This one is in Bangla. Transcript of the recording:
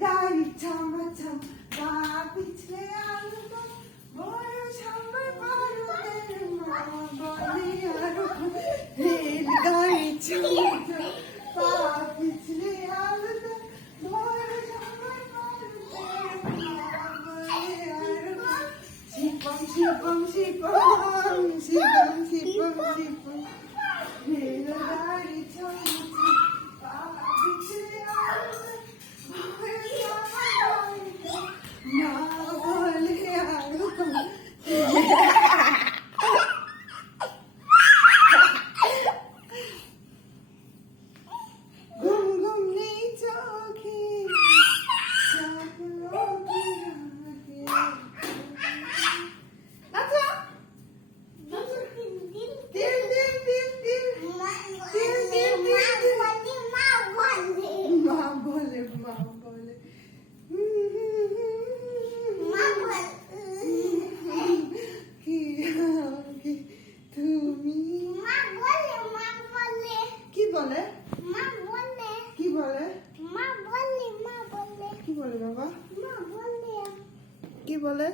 দাড়ি চামাচাম পা পিছলে আলতো বড় সাম্বার বারুদের মা বলে আরো রেল গাড়ি চামাচাম পা পিছলে আলতো বড় সাম্বার বারুদের মা বলে আরো শিপম শিপম শিপম শিপম শিপম শিপম রেল গাড়ি চামাচাম পা পিছলে আলতো কি বলে